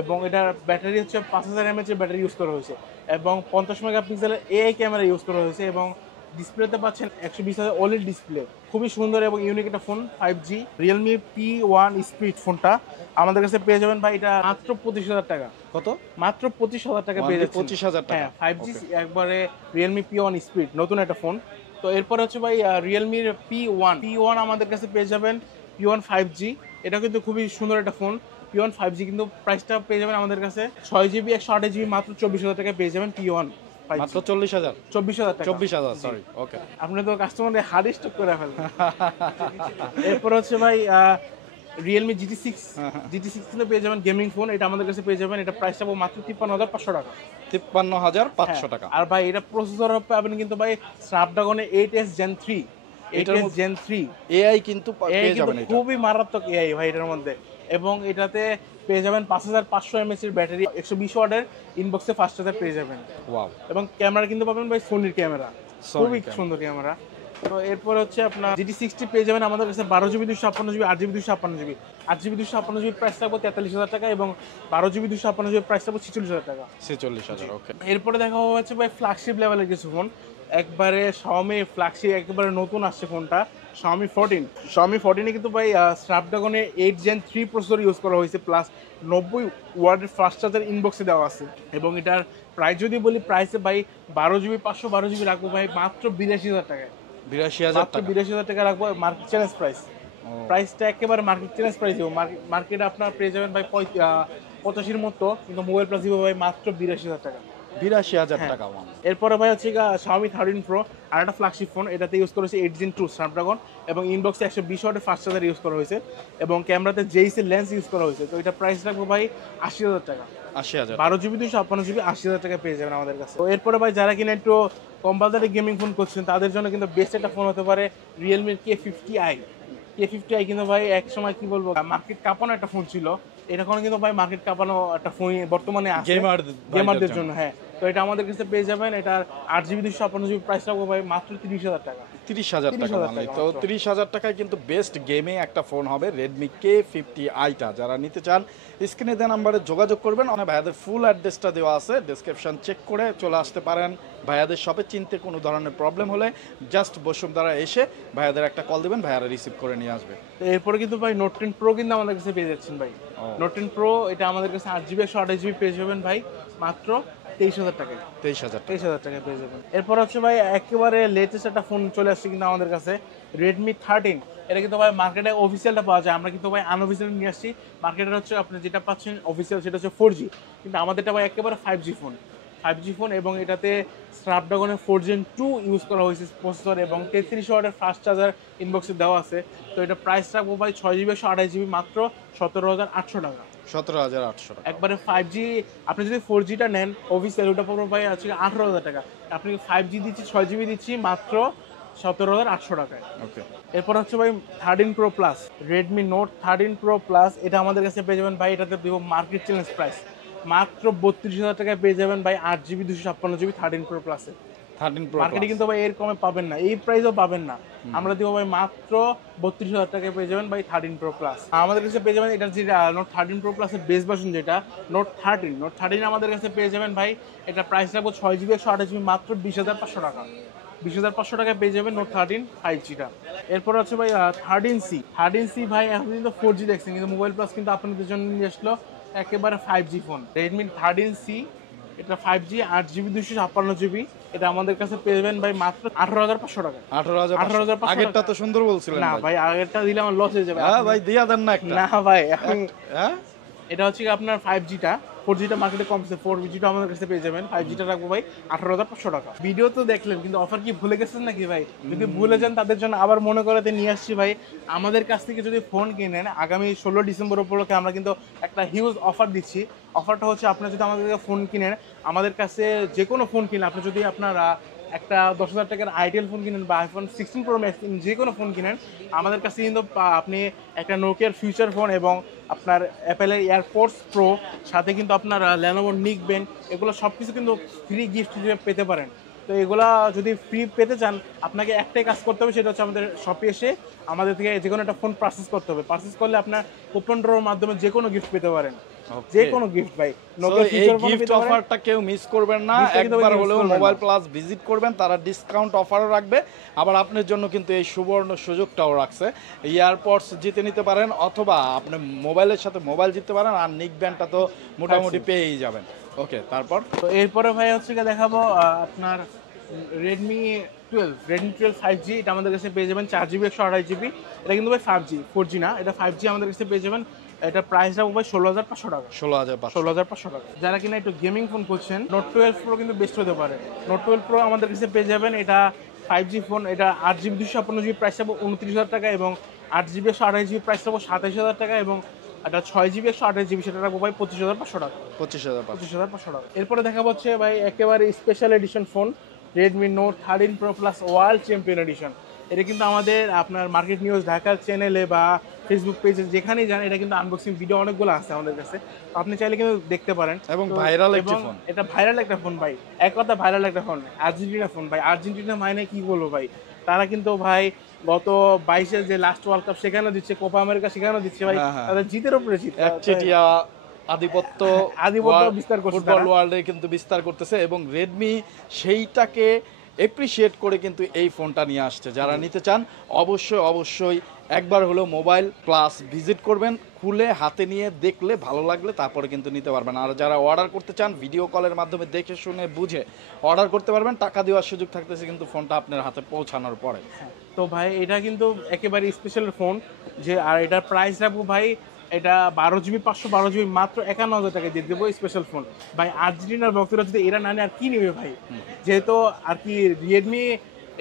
এবং এটার ব্যাটারি হচ্ছে 5000 mAh এর ব্যাটারি ইউজ করা হয়েছে। এবং 50 মেগাপিক্সেলের AI ক্যামেরা ইউজ করা হয়েছে। এবং ডিসপ্লেতে পাচ্ছেন 120Hz OLED ডিসপ্লে। খুবই সুন্দর এবং ইউনিক একটা phone, 5G Realme P1 speed ফোনটা আমাদের কাছে পেয়ে যাবেন ভাই। এটা মাত্র 25,000 টাকা। কত? মাত্র 25,000 টাকা পেয়ে যাচ্ছেন। 25,000 টাকা। হ্যাঁ, 5G একবারে রিয়েলমি P1 স্পিড, নতুন একটা ফোন। তো এরপর হচ্ছে ভাই রিয়েলমির P1 আমাদের কাছে পেয়ে যাবেন। P1 5G, এটা কিন্তু খুবই সুন্দর একটা ফোন। P1 5G কিন্তু প্রাইসটা পেয়ে যাবেন আমাদের কাছে 6 জিবি 128 জিবি মাত্র 24,000 টাকায় পেয়ে যাবেন P1 5G। মাত্র 40,000? 24,000 টাকা। 24,000, সরি। ওকে। আপনি তো কাস্টমারদের হার্ড স্টক করে ফেলেন। এরপর হচ্ছে ভাই রিয়েলমি GT6 কিন্তু পেয়ে যাবেন গেমিং ফোন, এটা আমাদের কাছে পেয়ে যাবেন, এটা প্রাইস পাবো মাত্র 53,500 টাকা। 53,500 টাকা। আর ভাই এটা প্রসেসর পাবেন কিন্তু ভাই স্ন্যাপড্রাগনের 8s Gen 3, 8s Gen 3 AI কিন্তু পেয়ে যাবেন, এটা খুবই মারাত্মক এআই ভাই এটার মধ্যে। এবং এটাতে পেয়ে যাবেন 5500 mAh এর ব্যাটারি, 120 ওয়াটের ইনবক্সে ফাস্ট চার্জার পেয়ে যাবেন। ওয়াও। এবং ক্যামেরা কিন্তু পাবেন ভাই সোনির ক্যামেরা, খুবই সুন্দর ক্যামেরা। তো এরপর হচ্ছে আপনার GT60 পেয়ে যাবেন আমাদের কাছে 12GB 256GB 8GB 256GB। 8GB 256GB price থাকবে 43,000 টাকা এবং 12GB 256GB প্রাইস থাকবে 46,000 টাকা। 46,000। ওকে। এরপরে দেখা হচ্ছে ভাই ফ্ল্যাগশিপ লেভেলের কিছু ফোন, একবারে Xiaomi ফ্ল্যাগশিপ, একেবারে নতুন আসছে ফোনটা Xiaomi 14। Xiaomi 14 এ কিন্তু ভাই স্ন্যাপড্রাগনের 8 Gen 3 প্রসেসর ইউজ করা হয়েছে, প্লাস 90 ওয়াটের ফাস্ট চার্জার ইনবক্সে দেওয়া আছে। এবং এটার প্রাইস যদি বলি, প্রাইসে ভাই 12GB 512GB রাখবো ভাই মাত্র 82,000 টাকায়। 82,000 টাকা। 82,000 টাকা রাখবো মার্কেট চ্যালেঞ্জ প্রাইস। প্রাইসটা একেবারে মার্কেট চ্যালেঞ্জ প্রাইস দেবো। মার্কেটে আপনার পেয়ে যাবেন ভাই 85-র মতো, কিন্তু মোবাইল প্লাস দিব ভাই মাত্র 82,000 টাকা। 82,000 টাকা। এরপরে ভাই হচ্ছে Xiaomi 13 Pro, আর একটা ফ্ল্যাগশিপ ফোন, এটাতে ইউজ করা হয়েছে 8 Gen 2 স্ন্যাপড্রাগন এবং ইনবক্সে 120 ওয়াটের ফাস্ট চার্জার ইউজ করা হয়েছে এবং ক্যামেরাতে জেইস এর লেন্স ইউজ করা হয়েছে। তো এটা প্রাইস রাখবো ভাই 80,000 টাকা। 80,000। 12GB 256GB 80,000 টাকা পেয়ে যাবেন আমাদের কাছে। তো এরপরে ভাই যারা কিনা একটু কম বাজারে গেমিং ফোন করছেন, তাদের জন্য কিন্তু বেস্ট একটা ফোন হতে পারে Realme K50i। K50i কিন্তু ভাই এক সময় কি বলবো মার্কেট কাঁপানো একটা ফোন ছিল, এরকম কিন্তু ভাই মার্কেট কাঁপানো একটা ফোন বর্তমানে আছে গেমারদের জন্য। হ্যাঁ, তো এটা আমাদের কাছে পেয়ে যাবেন, এটার 8GB 256GB প্রাইস রাখবো ভাই মাত্র 30,000 টাকা। 30,000 টাকা। মানে তো 30,000 টাকায় কিন্তু বেস্ট গেমিং একটা ফোন হবে Redmi K50i টা। যারা নিতে চান স্ক্রিনে দেওয়া নাম্বারে যোগাযোগ করবেন। অনেক ভাইয়াদের ফুল অ্যাড্রেসটা দেওয়া আছে, ডেসক্রিপশন চেক করে চলে আসতে পারেন ভাইয়াদের শপে। চিনতে কোনো ধরনের প্রবলেম হলে জাস্ট বসুন্ধরা এসে ভাইয়াদের একটা কল দিবেন, ভাইয়ারা রিসিভ করে নিয়ে আসবে। তো এরপরে কিন্তু ভাই Note 10 Pro কিন্তু আমাদের কাছে পেয়ে যাচ্ছেন ভাই। Note 10 Pro এটা আমাদের কাছে 8GB 128GB পেয়ে যাবেন ভাই মাত্র 23,000 টাকায়। 23,000 টাকায় পেয়ে যাবেন। এরপর হচ্ছে ভাই একেবারে লেটেস্ট একটা ফোন চলে আসছে কিন্তু আমাদের কাছে Redmi 13। এটা কিন্তু ভাই মার্কেটে অফিসিয়ালটা পাওয়া যায়, আমরা কিন্তু ভাই আনঅফিসিয়াল নিয়ে আসছি। মার্কেটে হচ্ছে আপনি যেটা পাচ্ছেন অফিসিয়াল সেটা হচ্ছে 4G, কিন্তু আমাদেরটা ভাই একেবারে 5G ফোন। 5G ফোন এবং এটাতে স্ন্যাপড্রাগনের 4 Gen 2 ইউজ করা হয়েছে প্রসেসর এবং 33 ওয়াটের ফাস্ট চার্জার ইনবক্সে দেওয়া আছে। তো এটা প্রাইস রাখবো ভাই 6GB 128GB মাত্র 17,800 টাকা। 17,800 টাকা। একবারে 5G, আপনি যদি 4Gটা নেন অফিসিয়াল, ওটা পড়বে ভাই আছে 18,000 টাকা। আপনি 5G দিচ্ছি 6GB দিচ্ছি মাত্র 17,800 টাকায়। ওকে। এরপর হচ্ছে ভাই 13 Pro Plus, Redmi Note 13 Pro Plus, এটা আমাদের কাছে পেয়ে যাবেন ভাই, এটাতে দিব মার্কেট চ্যালেঞ্জ প্রাইস মাত্র 32,000 টাকায় পেয়ে যাবেন ভাই 8GB 256GB 13 Pro Plus এ। 13 Pro মার্কেটে কিন্তু ভাই এর কমে পাবেন না, এই প্রাইসও পাবেন না। আমরা দিব ভাই মাত্র 32,000 টাকায় পেয়ে যাবেন ভাই 13 Pro Plus। আমাদের কাছে পেয়ে যাবেন এটা যে Note 13 Pro Plus এর বেস ভার্সন যেটা Note 13 আমাদের কাছে পেয়ে যাবেন ভাই, এটা প্রাইস রাখবো 6GB 128GB মাত্র 20,500 টাকা। 20,500 টাকায় পেয়ে যাবেন Note 13 5Gটা। এরপর আছে ভাই 13C ভাই, এখন কিন্তু 4G দেখছেন, কিন্তু মোবাইল প্লাস কিন্তু আপনাদের জন্য নিয়ে আসলো একেবারে 5G ফোন Redmi 13C। এটা 5G 8GB 256GB, এটা আমাদের কাছে পেয়ে যাবেন ভাই মাত্র 18,500 টাকা। 18,500। আগেরটা তো সুন্দর বলছিলেন না ভাই, আগেরটা দিলে আমার লস হয়ে যাবে। হ্যাঁ ভাই, দিয়া দেন না একটা। না ভাই এখন হ্যাঁ, এটা হচ্ছে আপনার 5Gটা, 4Gটা মার্কেটে কমছে, 4Gটা আমাদের কাছে পেয়ে যাবেন। 5Gটা রাখবো ভাই 18,500 টাকা। ভিডিও তো দেখলেন, কিন্তু অফার কি ভুলে গেছেন নাকি ভাই? যদি ভুলে যান তাদের জন্য আবার মনে করাতে নিয়ে আসছি ভাই, আমাদের কাছ থেকে যদি ফোন কিনেন আগামী 16 ডিসেম্বর উপলক্ষে আমরা কিন্তু একটা হিউজ অফার দিচ্ছি। অফারটা হচ্ছে আপনার যদি আমাদের থেকে ফোন কিনেন, আমাদের কাছে যে কোনো ফোন কিনেন, আপনি যদি আপনার একটা 10,000 টাকার আইটেল ফোন কিনেন বা iPhone 16 Pro Max যে কোনো ফোন কিনেন, আমাদের কাছে কিন্তু আপনি একটা নোকিয়ার ফিউচার ফোন এবং আপনার অ্যাপেলের এয়ারপোর্টস প্রো, সাথে কিন্তু আপনার Lenovo নিকবেন, এগুলো সব কিছু কিন্তু ফ্রি গিফট হিসেবে পেতে পারেন। তো এগুলা যদি ফ্রি পেতে চান, আপনাকে একটাই কাজ করতে হবে, সেটা হচ্ছে আমাদের শপে এসে আমাদের থেকে যে কোনো একটা ফোন পারচেস করতে হবে। পারচেস করলে আপনার কুপন ড্রর মাধ্যমে যে কোনো গিফট পেতে পারেন, যে কোনো গিফট ভাই। এই গিফট অফারটা কেউ মিস করবেন না, একবার হলেও মোবাইল প্লাস ভিজিট করবেন, তারা ডিসকাউন্ট অফারও রাখবে। আবার আপনার জন্য কিন্তু এই সুবর্ণ সুযোগটাও রাখছে, এয়ারপডস জিতে নিতে পারেন, অথবা আপনি মোবাইলের সাথে মোবাইল জিততে পারেন, আর নিক ব্যান্ডটা তো মোটামুটি পেয়েই যাবেন। ওকে, তারপর তো এরপরে ভাই হচ্ছে দেখাবো আপনার Redmi 12 5G, এটা আমাদের কাছে পেয়ে যাবেন 4GB 128GB। এটা কিন্তু ভাই 5G, 4G না, এটা 5G আমাদের কাছে পেয়ে যাবেন। এটা প্রাইস রাখবো ভাই 16,500 টাকা। 16,500 টাকা। যারা কিনা একটু গেমিং ফোন করছেন, Note 12 Pro কিন্তু বেস্ট হতে পারে। Note 12 Pro আমাদের কাছে পেয়ে যাবেন, এটা 5G ফোন, এটা 8GB 256GB প্রাইস রাখবো 29,000 টাকা এবং 8GB 128GB প্রাইস রাখবো 27,000 টাকা, এবং এটা 6GB 128GB সেটা রাখবো ভাই 25,500 টাকা। 25,500 টাকা। এরপরে দেখা হচ্ছে ভাই একেবারে special edition phone, Redmi Note 13 Pro Plus world champion edition. এটা কিন্তু আমাদের আপনার মার্কেট নিউজ ঢাকার চ্যানেলে বা ফেসবুক পেজে যেখানেই যান, এটা কিন্তু আনবক্সিং ভিডিও অনেকগুলো আছে আমাদের কাছে, আপনি চাইলে কিন্তু দেখতে পারেন। এবং ভাইরাল একটা ফোন, এটা ভাইরাল একটা ফোন ভাই, এক কথা ভাইরাল একটা ফোন, আর্জেন্টিনা ফোন ভাই। আর্জেন্টিনা মানে কি বলবো ভাই, তারা কিন্তু ভাই গত 22-এর যে লাস্ট ওয়ার্ল্ড কাপ সেখানেও দিচ্ছে, কোপা আমেরিকা সেখানেও দিচ্ছে ভাই, তাদের জিতের উপরে জিত, একচেটিয়া আধিপত্য বিস্তার করছে, ফুটবল ওয়ার্ল্ডে কিন্তু বিস্তার করতেছে। এবং রেডমি সেইটাকে এপ্রিসিয়েট করে কিন্তু এই ফোনটা নিয়ে আসছে। যারা নিতে চান অবশ্যই একবার হলো মোবাইল প্লাস ভিজিট করবেন, খুলে হাতে নিয়ে দেখলে ভালো লাগলে তারপরে কিন্তু নিতে পারবেন। আর যারা অর্ডার করতে চান ভিডিও কলের মাধ্যমে দেখে শুনে বুঝে অর্ডার করতে পারবেন, টাকা দেওয়ার সুযোগ থাকতেছে কিন্তু ফোনটা আপনার হাতে পৌঁছানোর পরে। তো ভাই এটা কিন্তু একেবারে স্পেশাল ফোন, যে আর এটার প্রাইস রাখবো ভাই, এটা 12GB 512GB মাত্র 51,000 টাকা দিয়ে দেবো স্পেশাল ফোন ভাই। আর্জেন্টিনার ভক্তরা যদি এরা না নেয় আর কি নেবে ভাই, যেহেতু আর কি রিয়েলমি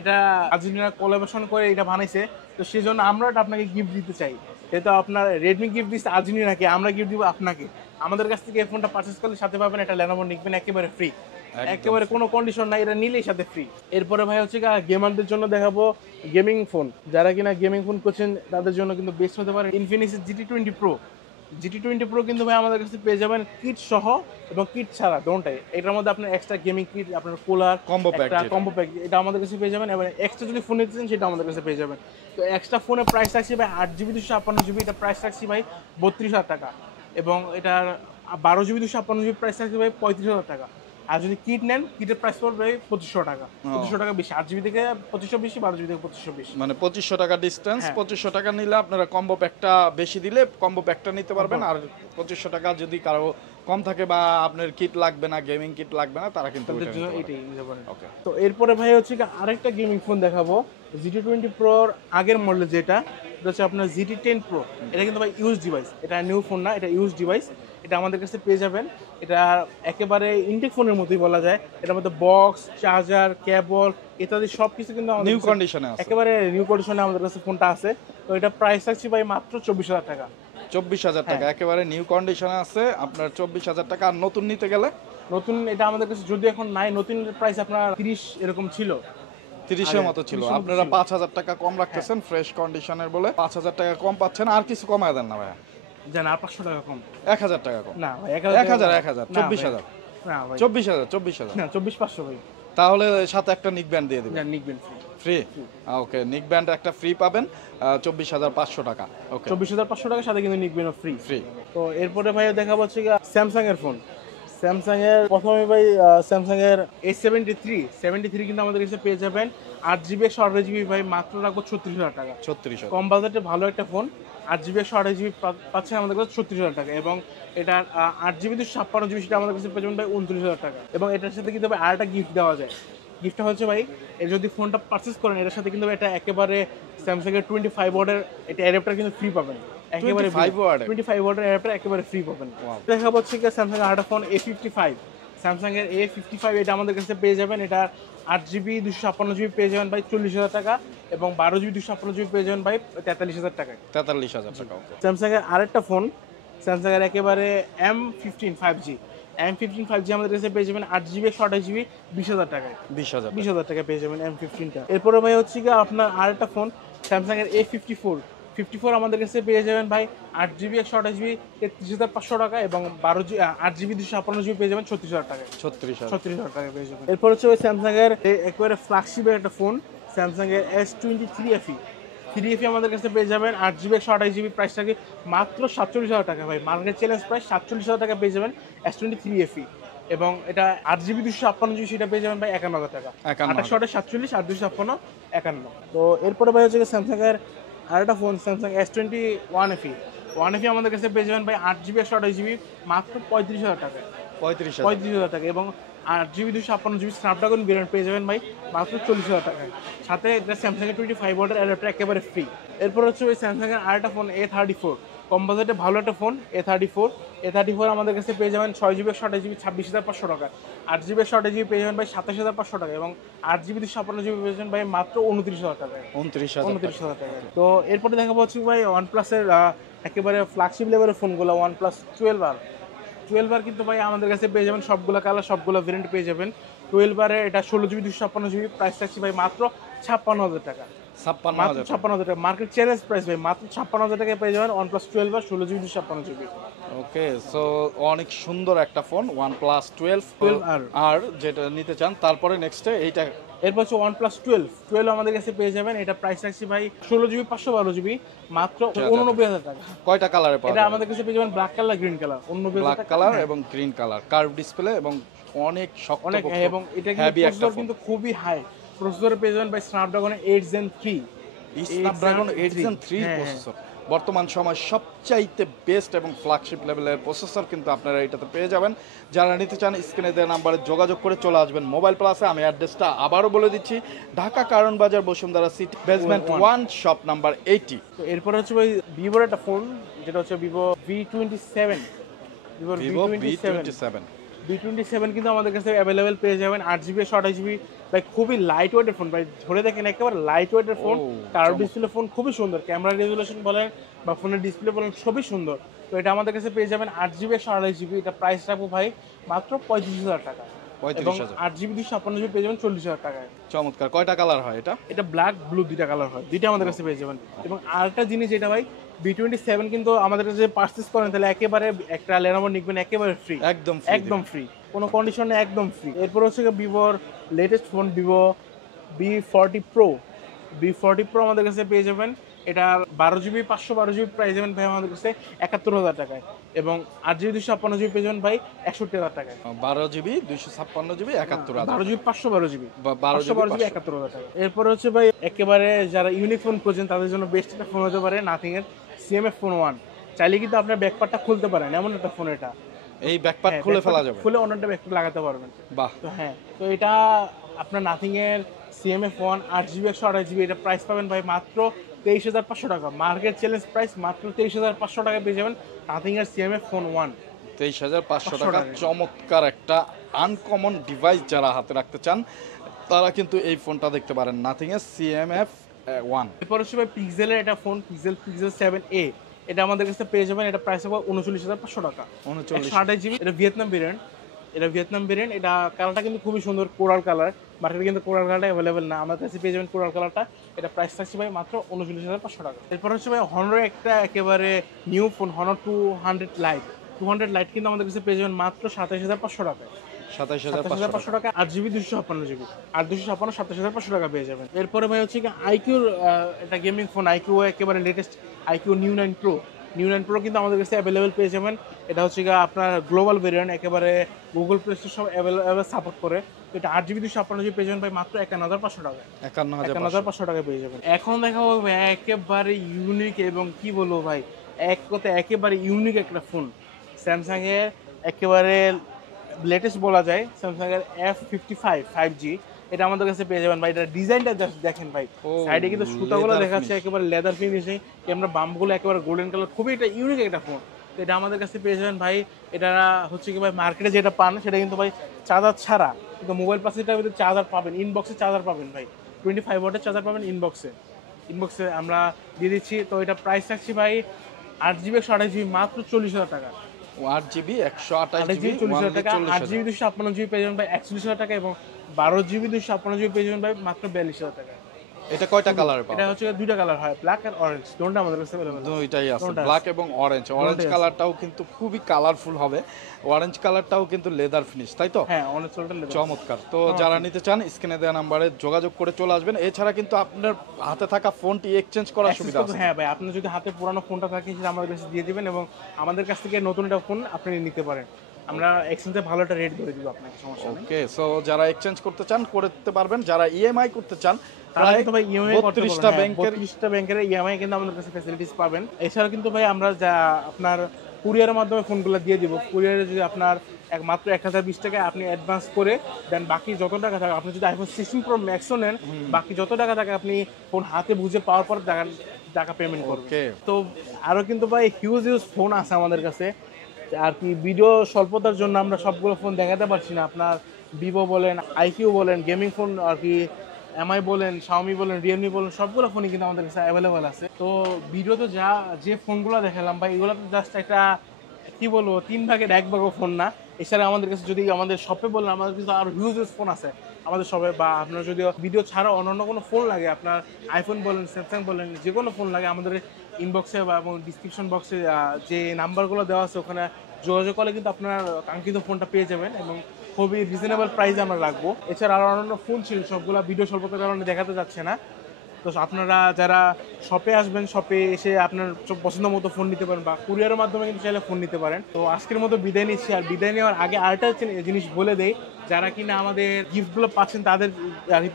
এটা আর্জেন্টিনার কোলাবোরেশন করে এটা বানাইছে, তো সেই জন্য আমরা এটা আপনাকে গিফট দিতে চাই। যেহেতু আপনার রেডমি গিফট দিচ্ছে আর্জেন্টিনাকে, আমরা গিফট দিব আপনাকে। আমাদের কাছ থেকে এই ফোনটা পারচেস করলে সাথে পাবেন এটা Lenovo নিকবেন একেবারে ফ্রি, একেবারে কোনো কন্ডিশন নাই, এটা নিলেই সাথে ফ্রি। এরপরে ভাই হচ্ছে গেমারদের জন্য দেখাবো গেমিং ফোন, যারা কিনা গেমিং ফোন করছেন তাদের জন্য কিন্তু বেস্ট হতে পারে Infinix GT20 Pro। GT20 Pro কিন্তু ভাই আমাদের কাছে পেয়ে যাবেন কিট সহ এবং কিট ছাড়া দোনটাই। এটার মধ্যে আপনার এক্সট্রা গেমিং কিট, আপনার কুলার, কম্বো প্যাক এটা আমাদের কাছে পেয়ে যাবেন, এবং এক্সট্রা যদি ফোন নিতে চান সেটা আমাদের কাছে পেয়ে যাবেন। তো এক্সট্রা ফোনের প্রাইস রাখছি ভাই 8GB 256GB, এটা প্রাইস রাখছি ভাই 32,000 টাকা, এবং এটার 12GB 256GB প্রাইস রাখছি ভাই 35,000 টাকা। আর যদি কিট নেন, কিটের প্রাইস পড়বে 2500 টাকা, 2500 টাকা বেশি, 8GB থেকে 2500 বেশি, 12GB থেকে 2500 বেশি, মানে 2500 টাকা ডিস্টেন্স। 2500 টাকা নিলে আপনারা কম্বো প্যাকটা বেশি দিলে কম্বো প্যাকটা নিতে পারবেন। আর 2500 টাকা যদি কারো কম থাকে বা আপনার কিট লাগবে না, গেমিং কিট লাগবে না, তারা কিন্তু এটাই নিতে পারেন। তো এরপরে ভাই হচ্ছে আরেকটা গেমিং ফোন দেখাবো, GT20 Proর আগের মডেল যেটা, এটা হচ্ছে আপনার GT10 Pro। এটা কিন্তু ভাই ইউজ ডিভাইস, এটা নিউ ফোন না, এটা ইউজ ডিভাইস। এটা আমাদের কাছে পেয়ে যাবেন, এটা একেবারে ইনটেক ফোনের মতোই বলা যায়। এটার মধ্যে বক্স, চার্জার, কেবল ইত্যাদি সবকিছু কিন্তু নিউ কন্ডিশনে আছে, একেবারে নিউ কন্ডিশনে আমাদের কাছে ফোনটা আছে। তো এটা প্রাইস রাখছি ভাই মাত্র 24,000 টাকা। 24,000 টাকা একেবারে নিউ কন্ডিশনে আছে আপনার 24,000 টাকা। আর নতুন নিতে গেলে নতুন এটা আমাদের কাছে যদি এখন নাই, নতুন প্রাইস আপনার 30 এরকম ছিল, 30-এর মতো ছিল। আপনারা 5,000 টাকা কম রাখতেছেন ফ্রেশ কন্ডিশনের বলে, 5,000 টাকা কম পাচ্ছেন। আর কিছু কমায় দেন না ভাই, জান আর 500 টাকা কম, 1,000 টাকা কম না ভাই, 1,000 24,000 না ভাই, 24,000 না 24,500 ভাই। তাহলে সাথে একটা নিক ব্যান্ড দিয়ে দিবেন, নিকবেন ফ্রি। ওকে, নিক ব্যান্ড একটা ফ্রি পাবেন 24,500 টাকা। ওকে, 24,500 টাকার সাথে কিন্তু নিকবেন ফ্রি। ফ্রি। তো এরপরে ভাই দেখা হচ্ছে স্যামসাং এর ফোন। স্যামসাং এর প্রথমে ভাই স্যামসাং এর A73 কিন্তু আমাদের কাছে পেয়ে যাবেন 8GB 128GB ভাই, মাত্র রাখবো 36,000 টাকা। 36,000 কম বাজেটে ভালো একটা ফোন, 8GB 128GB পাচ্ছেন আমাদের কাছে 36,000 টাকা, এবং এটার 8GB 256GB সেটা আমাদের কাছে পেয়ে যাবেন ভাই 29,000 টাকা। এবং এটার সাথে কিন্তু ভাই আরেকটা গিফট দেওয়া যায়। গিফটটা হচ্ছে ভাই, এর যদি ফোনটা পারচেস করেন এটার সাথে কিন্তু এটা একেবারে স্যামসাং এর 25 ওয়াটের এটা অ্যাডাপ্টার কিন্তু ফ্রি পাবেন, একেবারে 25 ওয়াটের অ্যাডাপ্টার একেবারে ফ্রি পাবেন। দেখা হচ্ছে কি স্যামসাং এর আরেকটা ফোন A55, স্যামসাং এর A55, এটা আমাদের কাছে পেয়ে যাবেন, এটা 8GB 256GB পেয়ে যাবেন ভাই 40,000 টাকা, এবং 12GB 256GB পেয়ে যাবেন ভাই 43,000 টাকায়। 43,000 টাকা। ওকে, স্যামসাং এর আরেকটা ফোন, স্যামসাং এর একেবারে M15 5G আমাদের কাছে পেয়ে যাবেন 8GB 128GB 20,000 টাকায়, 20,000 টাকা পেয়ে যাবেন M15টা। এরপরে ভাই হচ্ছে কি আপনার আরেকটা ফোন স্যামসাং এর A54 আমাদের কাছে পেয়ে যাবেন ভাই 8GB 128GB 33,500 টাকা, এবং 8GB 256GB পেয়ে যাবেন 36,000 টাকায়, 36,000 টাকা পেয়ে যাবেন। এরপর হচ্ছে ওই স্যামসাং এর একেবারে ফ্ল্যাগশিপের একটা ফোন, স্যামসাং এর S23 FE আমাদের কাছে পেয়ে যাবেন 8GB 128GB, প্রাইস থাকে মাত্র 47,000 টাকা ভাই, মার্কেট চ্যালেঞ্জ প্রাইস 47,000 টাকা পেয়ে যাবেন S23 FE, এবং এটা 8GB 256GB সেটা পেয়ে যাবেন ভাই 51,000 টাকা, 48 আর 256 51। তো এরপরে ভাই হচ্ছে স্যামসাং এর আরেকটা ফোন স্যামসাং S21 FE আমাদের কাছে পেয়ে যাবেন ভাই 8GB 128GB মাত্র 35,000 টাকা, 35,000 টাকা, এবং 8GB 256GB স্ন্যাপড্রাগন ভেরিয়েন্ট পেয়ে যাবেন ভাই মাত্র 40,000 টাকায়, সাথে এটা স্যামসাং এর 25 ওয়াটের অ্যাডাপ্টার একেবারে ফ্রি। এরপর হচ্ছে ওই স্যামসাং এর আরেকটা ফোন A34 কম বাজেটে ভালো একটা ফোন A34 আমাদের কাছে পেয়ে যাবেন 6GB 128GB 26,500 টাকা, 8GB 128GB পেয়ে যাবেন ভাই 27,500 টাকা, এবং 8GB 256GB পেয়ে যাবেন ভাই মাত্র 29,000 টাকায়। 29,000 টাকা। তো এরপরে দেখাবো হচ্ছে ভাই ওয়ানপ্লাসের একেবারে ফ্ল্যাগশিপ লেভেলের ফোনগুলো, OnePlus 12R কিন্তু ভাই আমাদের কাছে পেয়ে যাবেন সবগুলো কালার, সবগুলো ভেরিয়েন্ট পেয়ে যাবেন। 12R এটা 16GB 256GB, প্রাইস থাকছে ভাই মাত্র 56,000 টাকা। 56,000 টাকা মার্কেট চ্যালেঞ্জ প্রাইস ভাই, মাত্র 56,000 টাকায় পেয়ে যাবেন OnePlus 12R 16GB 256GB। ওকে, সো অনেক সুন্দর একটা ফোন OnePlus 12R আর যেটা নিতে চান। তারপরে নেক্সটে এইটা, এরপর হচ্ছে OnePlus 12 আমাদের কাছে পেয়ে যাবেন, এটা প্রাইস রাখছি ভাই 16GB 512GB মাত্র 89,000 টাকা। কয়টা কালারে পাবেন? এটা আমাদের কাছে পেয়ে যাবেন black colour, green colour, 89,000 black টাকা। কালার এবং গ্রিন কালার, কার্ভ ডিসপ্লে এবং অনেক শক্ত, অনেক, এবং এটা হেভি কিন্তু একটা প্রসেসর ফোন। কিন্তু খুবই হাই প্রসেসর পেয়ে যাবেন ভাই স্ন্যাপড্রাগন 8 Gen 3। স্ন্যাপড্রাগন 8 Gen 3 হ্যাঁ, প্রসেসর বর্তমান সময় সবচাইতে বেস্ট এবং ফ্ল্যাগশিপ লেভেলের প্রসেসর কিন্তু আপনারা এটাতে পেয়ে যাবেন। যারা নিতে চান স্ক্রিনে দেওয়া নাম্বারে যোগাযোগ করে চলে আসবেন মোবাইল প্লাসে। আমি অ্যাড্রেসটা আবারও বলে দিচ্ছি, ঢাকা কারণ বাজার Bashundhara city basement 1 shop number 80। তো এরপর হচ্ছে ভাই ভিভোর একটা ফোন, যেটা হচ্ছে ভিভো V27। ভিভো V27 কিন্তু আমাদের কাছে অ্যাভেলেবেল পেয়ে যাবেন 8GB 128GB ভাই, খুবই লাইট ওয়েটের ফোন ভাই, ধরে দেখেন একেবারে লাইট ওয়েটের ফোন, কার্ভ ডিসপ্লে ফোন, খুবই সুন্দর, ক্যামেরা রেজুলেশন বলেন বা ফোনের ডিসপ্লে বলেন সবই সুন্দর। তো এটা আমাদের কাছে পেয়ে যাবেন 8GB 128GB, এটা প্রাইস রাখবো ভাই মাত্র 35,000 টাকা, এবং 8GB 256GB পেয়ে যাবেন 40,000 টাকায়। চমৎকার। কয়টা কালার হয় এটা? এটা ব্ল্যাক ব্লু দুইটা কালার হয়, দুইটা আমাদের কাছে পেয়ে যাবেন। এবং আরেকটা জিনিস, এটা ভাই V27 কিন্তু আমাদের কাছে পারচেজ করেন তাহলে একেবারে একটা Lenovo নিবেন একেবারে ফ্রি, একদম ফ্রি, কোনো কন্ডিশনে একদম ফ্রি। এরপর হচ্ছে ভিভোর latest phone Vivo V40 Pro আমাদের কাছে পেয়ে যাবেন, এটা 12GB 512GB প্রাইস যাবেন ভাই আমাদের কাছে 71,000 টাকায়, এবং 8GB 256GB পেয়ে যাবেন ভাই 61,000 টাকায়। 12GB 256GB 71,000, 12GB 512GB 12GB 71,000 টাকা। এরপর হচ্ছে ভাই একেবারে যারা ইউনিক ফোন খুঁজছেন তাদের জন্য বেস্ট একটা ফোন হতে পারে নাথিং এর CMF Phone 1। চাইলে কিন্তু আপনার ব্যাকপ্যাকটা খুলতে পারেন, এমন একটা ফোন এটা। এই ব্যাকপ্যাক খুলে ফেলা যাবে, খুলে অন্যটা ব্যাকপ্যাক লাগাতে পারবেন। বাহ। তো হ্যাঁ, তো এটা আপনার নাথিং এর CMF 1 8GB 128GB, এটা প্রাইস পাবেন ভাই মাত্র 23,500 টাকা। মার্কেট চ্যালেঞ্জ প্রাইস মাত্র 23,500 টাকায় পেয়ে যাবেন নাথিং এর CMF Phone 1। 23,500 টাকা। চমৎকার একটা আনকমন ডিভাইস যারা হাতে রাখতে চান তারা কিন্তু এই ফোনটা দেখতে পারেন, নাথিং এর CMF 1। এরপর হচ্ছে ভাই পিক্সেলের এটা ফোন, পিক্সেল 7a, এটা আমাদের কাছে পেয়ে যাবেন, এটা প্রাইস হবে 39,500 টাকা, 128GB। এটা ভিয়েতনাম ভেরিয়েন্ট, এটা কালারটা কিন্তু খুবই সুন্দর, কোরাল কালার। মার্কেটে কিন্তু কোরাল কালারটা অ্যাভেলেবেল না, আমার কাছে পেয়ে যাবেন কোরাল কালারটা। এটা প্রাইস থাকছে ভাই মাত্র 39,500 টাকা। এরপর হচ্ছে ভাই হনরের একটা একেবারে নিউ ফোন, হনর 200 লাইট কিন্তু আমাদের কাছে পেয়ে যাবেন মাত্র 27,500 টাকায়। 27,500 টাকা, 8GB 256GB, 256 27,500 টাকা পেয়ে যাবেন। এরপরে ভাই হচ্ছে কি আইকিউর একটা গেমিং ফোন, আইকিউ একেবারে লেটেস্ট আইকিউ নিউ 9 Pro কিন্তু আমাদের কাছে অ্যাভেলেবেল পেয়ে যাবেন। এটা হচ্ছে কি আপনার গ্লোবাল ভেরিয়েন্ট, একেবারে গুগল প্লে স্টোর সব অ্যাভেলেবেল সাপোর্ট করে। তো এটা 8GB 256GB পেয়ে যাবেন ভাই মাত্র 51,500 টাকা, 51,500 টাকা পেয়ে যাবেন। এখন দেখাবো ভাই একেবারে ইউনিক, এবং কি বলবো ভাই, এক কথায় একেবারে ইউনিক একটা ফোন, স্যামসাং এর একেবারে লেটেস্ট বলা যায়, স্যামসাং এর F55 5G। এটা আমাদের কাছে পেয়ে যাবেন ভাই। এটা ডিজাইনটা জাস্ট দেখেন ভাই, সাইডে কিন্তু সুতাগুলো দেখাচ্ছে একেবারে লেদার ফিনিশিং, ক্যামেরা বাম্পগুলো একেবারে গোল্ডেন কালার, খুবই এটা ইউনিক একটা ফোন। তো এটা আমাদের কাছে পেয়ে যাবেন ভাই। এটা হচ্ছে কি ভাই মার্কেটে যেটা পান সেটা কিন্তু ভাই চার্জার ছাড়া, কিন্তু মোবাইল প্লাস এটার ভিতরে চার্জার পাবেন, ইনবক্সে চার্জার পাবেন ভাই, 25 ওয়াটের চার্জার পাবেন ইনবক্সে আমরা দিয়ে দিচ্ছি। তো এটা প্রাইস রাখছি ভাই 8GB 128GB মাত্র 40,000 টাকা। 8GB 128GB 40,000 টাকা, 8GB 256GB পেয়ে যাবেন ভাই 41,000 টাকা, এবং 12GB 256GB পেয়ে যাবেন ভাই মাত্র 42,000 টাকা। এটা কয়টা কালারে পাবেন? এটা হচ্ছে দুইটা কালার হয়, ব্ল্যাক আর অরেঞ্জ, দুটোটা আমাদের কাছে अवेलेबल। দুইটাই আছে, ব্ল্যাক এবং অরেঞ্জ। অরেঞ্জ কালারটাও কিন্তু খুবই কালারফুল হবে, অরেঞ্জ কালারটাও কিন্তু লেদার ফিনিশ, তাই তো? হ্যাঁ, অরেঞ্জ কালারটা লেদার। চমৎকার। তো যারা নিতে চান স্ক্রিনে দেওয়া নম্বরে যোগাযোগ করে চলে আসবেন। এছাড়া কিন্তু আপনার হাতে থাকা ফোনটি এক্সচেঞ্জ করার সুবিধা আছে। হ্যাঁ ভাই, আপনি যদি হাতে পুরানো ফোনটা থাকে সেটা আমাদের কাছে দিয়ে দিবেন, এবং আমাদের কাছ থেকে নতুন একটা ফোন আপনি নিতে পারেন, আমরা এক্সচেঞ্জে ভালো একটা রেট ধরে দিব আপনাকে, সমস্যা নেই। ওকে, সো যারা এক্সচেঞ্জ করতে চান করতে পারবেন, যারা ইএমআই করতে চান তারা কিন্তু ভাই ইএমআই করতে পারবেন। 32টা ব্যাংকের ইএমআই কিন্তু আমাদের কাছে ফ্যাসিলিটিস পাবেন। এছাড়া কিন্তু ভাই আমরা যা আপনার কুরিয়ারের মাধ্যমে ফোনগুলো দিয়ে দিব, কুরিয়ারে যদি আপনার মাত্র 1,020 টাকা আপনি অ্যাডভান্স করে দেন, বাকি যত টাকা থাকে, আপনি যদি iPhone 16 Pro Max নেন, বাকি যত টাকা থাকে আপনি ফোন হাতে বুঝে পাওয়ার পর টাকা পেমেন্ট করবে। ওকে। তো আরো কিন্তু ভাই হিউজ ফোন আছে আমাদের কাছে আর কি। ভিডিও স্বল্পতার জন্য আমরা সবগুলো ফোন দেখাতে পারছি না। আপনার ভিভো বলেন, আইকিউ বলেন, গেমিং ফোন আর কি, এমআই বলেন, শাওমি বলেন, রিয়েলমি বলেন, সবগুলো ফোনই কিন্তু আমাদের কাছে অ্যাভেলেবেল আছে। তো ভিডিওতে যে ফোনগুলো দেখালাম ভাই, এগুলো তো জাস্ট একটা কি বলবো 3/1 ভাগও ফোন না। এছাড়া আমাদের কাছে যদি আমাদের শপে বলেন, আমাদের কিন্তু আরো হিউজ ফোন আছে আমাদের শপে। বা আপনার যদি ভিডিও ছাড়া অন্যান্য কোনো ফোন লাগে, আপনার আইফোন বলেন, স্যামসাং বলেন, যে কোনো ফোন লাগে, আমাদের ইনবক্সে বা এবং ডিসক্রিপশন বক্সে যে নাম্বারগুলো দেওয়া আছে ওখানে যোগাযোগ করলে কিন্তু আপনার কাঙ্ক্ষিত ফোনটা পেয়ে যাবেন এবং খুবই রিজনেবল প্রাইসে আমরা রাখবো। এছাড়া আরও অন্যান্য ফোন ছিল, সবগুলো ভিডিও স্বল্পতার কারণে দেখাতে যাচ্ছে না। তো আপনারা যারা শপে আসবেন, শপে এসে আপনার পছন্দ মতো ফোন নিতে পারেন বা কুরিয়ারের মাধ্যমে কিন্তু চাইলে ফোন নিতে পারেন। তো আজকের মতো বিদায় নিচ্ছি। আর বিদায় নেওয়ার আগে আরেকটা জিনিস বলে দেই, যারা কিনা আমাদের গিফটগুলো পাচ্ছেন, তাদের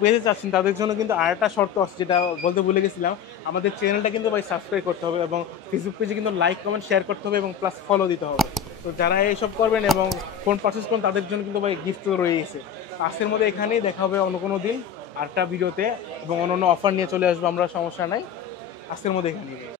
পেতে চাচ্ছেন, তাদের জন্য কিন্তু আরেকটা শর্ত আছে, যেটা বলতে ভুলে গেছিলাম। আমাদের চ্যানেলটা কিন্তু ভাই সাবস্ক্রাইব করতে হবে এবং ফেসবুক পেজে কিন্তু লাইক, কমেন্ট, শেয়ার করতে হবে এবং প্লাস ফলো দিতে হবে। তো যারা এইসব করবেন এবং ফোন পারচেস করেন, তাদের জন্য কিন্তু ভাই গিফট তো রয়েছে। আজকের মধ্যে এখানেই দেখা হবে অন্য কোনো দিন আরেকটা ভিডিওতে এবং অন্য অফার নিয়ে চলে আসবো আমরা, সমস্যা নাই। আজকের মধ্যে এখানেই।